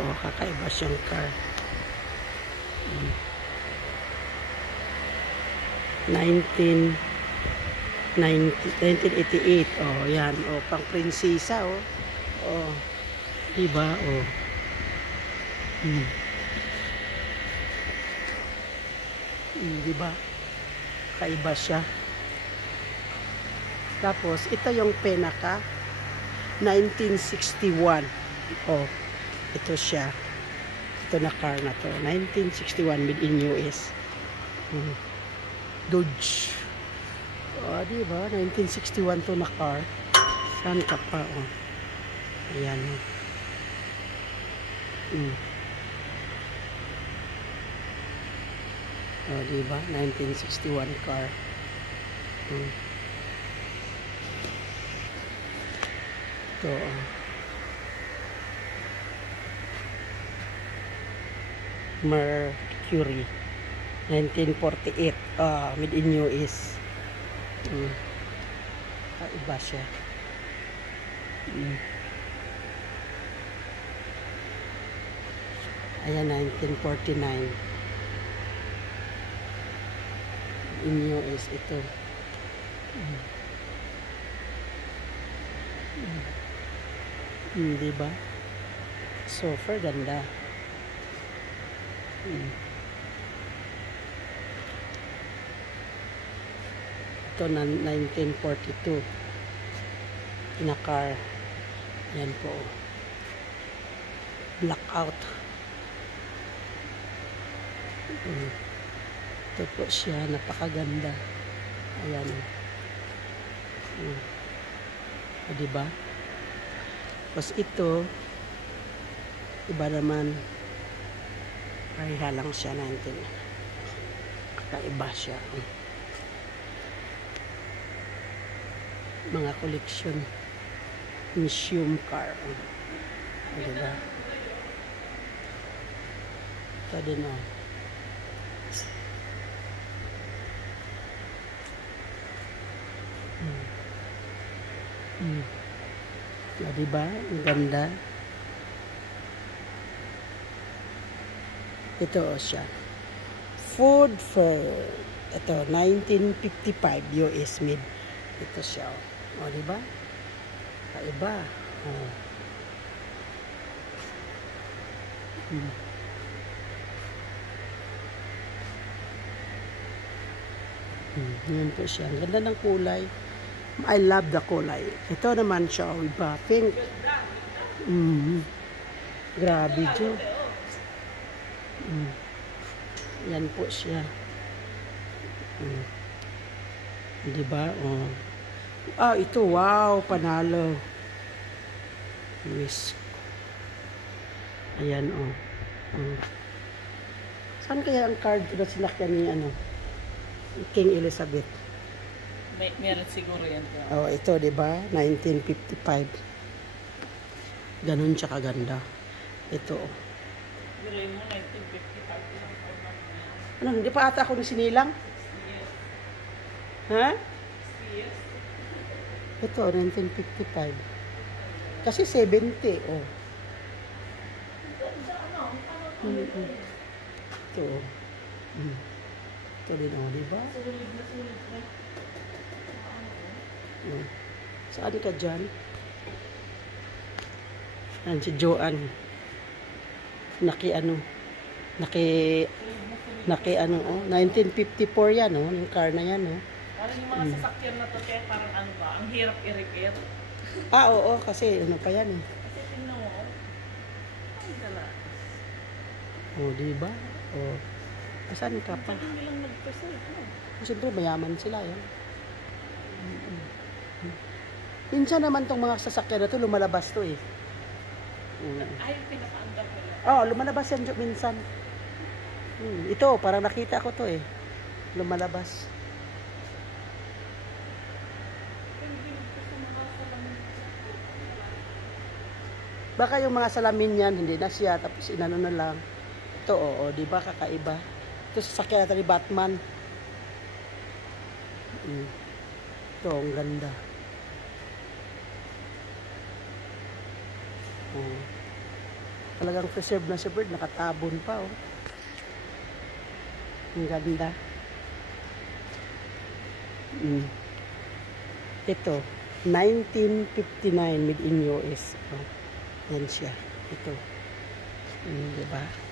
Oh, kakaiba siyang car. 1988. Oh, yan. Oh, pang prinsesa, oh. Oh, diba? Oh. Diba? Kaiba siya. Tapos, ito yung Penaka. 1961. Oh, ito siya. Ito na car na to. 1961 made in US. Dodge. Oh, diba? 1961 to na car. Saan ka pa? Oh. Ayan. Oh, diba? 1961 car. Ito, oh. Mercury. 1948. Made in US. Iba siya. Ayan, 1949. In US ito. Diba? Super ganda. Ito na 1942 na car. Yan po. Blackout. Ito po siya. Napakaganda. Ayan. Diba? Tapos ito, iba naman. Pareha lang siya 19. Kakaiba siya. Mga collection. Museum car. Diba? Ito din, oh. Diba? Ang ganda. Ito, oh, siya. Ford Fair. Ito, 1955 US made. Ito siya, oh. O, diba? Kaiba. Oh. Yan po siya. Ang ganda ng kulay. I love the kulay. Ito naman siya, oh, iba. Pink. Grabe, Jo. Yan po siya. Diba? Oh. Ito. Wow. Panalo. Whisk. Ayan, oh. Saan kaya ang card na sinakyan ni, King Elizabeth? Meron siguro yan. Oh, ito, diba? 1955. Ganun siya kaganda. Ito, oh. Pero mo, 1955. Ano, hindi pa ata ako ng sinilang? Ha? Ito, 1955. Kasi 70, oh. Ito, oh. Ito din, oh, diba? Saan ka dyan? Yan, si Joanne. Naki 1954 yan, oh. Yung car na yan, oh. Parang yung mga sasakyan na to, kaya parang ano ba, ang hirap i-repair. Oo, kasi ano pa yan, eh. Kasi tingnan mo, ang gala. Oh, diba? Oh. Saan ka pa? Hindi lang nag-present, no? Siyempre, mayaman sila, yan. Minsan naman tong mga sasakyan na to, lumalabas to, eh. Ay, pinaka-andar nila. Oh, lumalabas yan minsan. Ito, parang nakita ko to, eh. Lumalabas. Baka yung mga salamin yan, hindi na siya, tapos inano na lang. Ito, oo, di ba, kakaiba. Ito, sasakyan natin ni Batman. Ito, ang ganda. Talagang preserve na si bird. Nakatabon pa, oh. Ang ganda. Ito, 1959 made in US. Oh, yan siya. Ito. Diba?